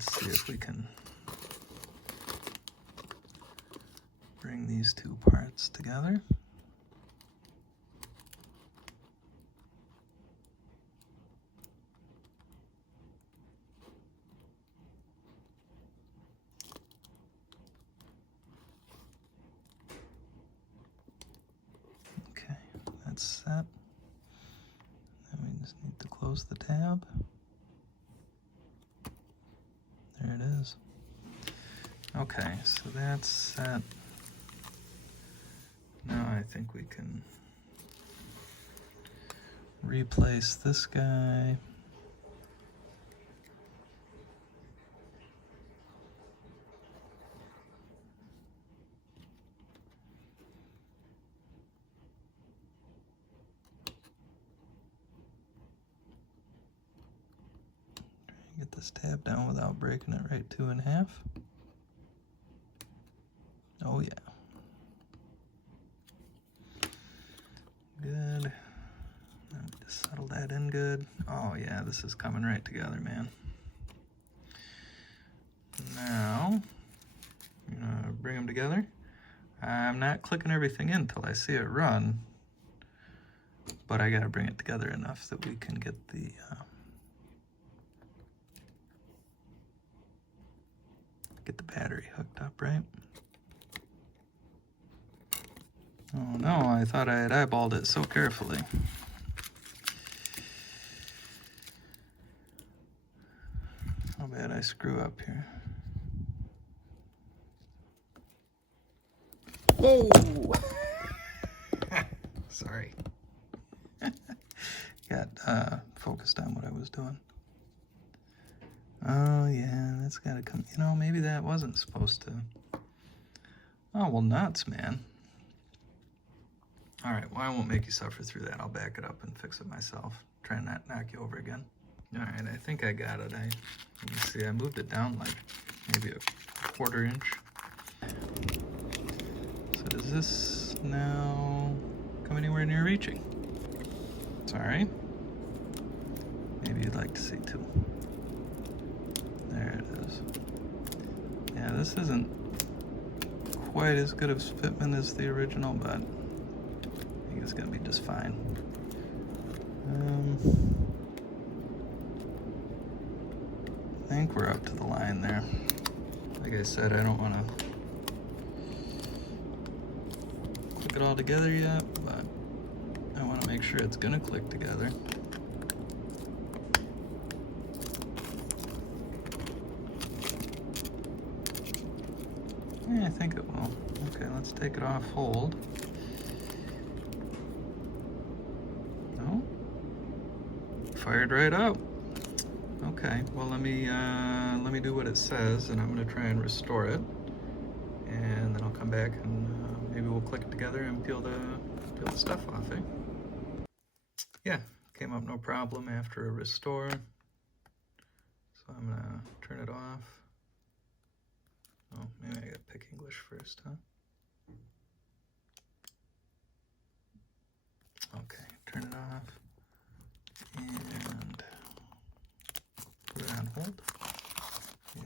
let's see if we can bring these two parts together. Okay, that's set. Then we just need to close the tab. There it is. Okay, so that's set. Now I think we can replace this guy. Get this tab down without breaking it right 2 1/2. Oh yeah. Good. Let me just settle that in good. Oh yeah, this is coming right together, man. Now, I'm gonna bring them together. I'm not clicking everything in until I see it run, but I gotta bring it together enough that we can get the battery hooked up, right? Oh no, I thought I had eyeballed it so carefully. How bad I screw up here. Whoa! Sorry. Got focused on what I was doing. Oh yeah, that's gotta come. You know, maybe that wasn't supposed to. Oh well, nuts, man. All right, well, I won't make you suffer through that. I'll back it up and fix it myself. Try not to knock you over again. All right, I think I got it. Let me see, I moved it down like maybe a 1/4 inch. So does this now come anywhere near reaching? It's all right. Maybe you'd like to see too. There it is. Yeah, this isn't quite as good of fitment as the original, but I think it's gonna be just fine. I think we're up to the line there. Like I said, I don't want to click it all together yet, but I want to make sure it's gonna click together. Yeah, I think it will. Okay, let's take it off hold. No? Fired right up. Okay, well let me do what it says, and I'm gonna try and restore it, and then I'll come back and maybe we'll click it together and peel the stuff off, eh? Yeah, came up no problem after a restore. So I'm gonna turn it off. Oh, maybe I gotta pick English first, huh? Okay, turn it off and put it on hold.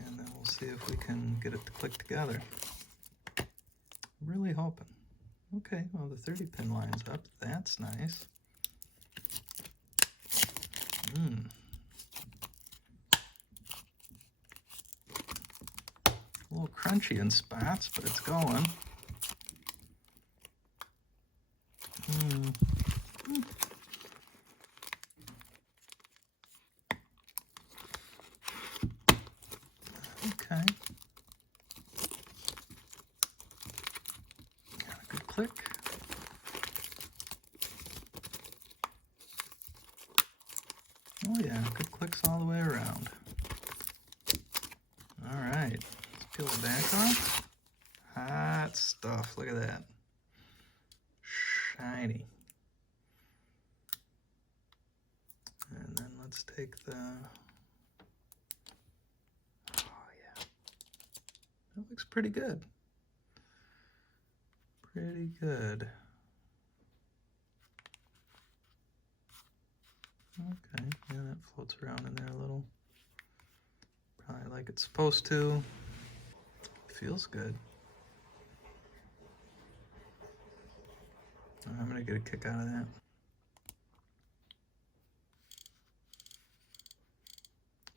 And then we'll see if we can get it to click together. I'm really hoping. Okay, well the 30 pin lines up. That's nice. A little crunchy in spots, but it's going. Okay. Got a good click. Oh yeah, good clicks all the way around. All right, let's peel the back off. Hot stuff, look at that. Shiny. And then let's take the, oh yeah, that looks pretty good. Pretty good. Okay, yeah, that floats around in there a little. Probably like like it's supposed to. Feels good. I'm gonna get a kick out of that.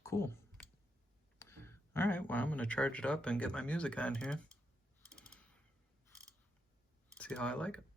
Cool. All right, well, I'm gonna charge it up and get my music on here. See how I like it.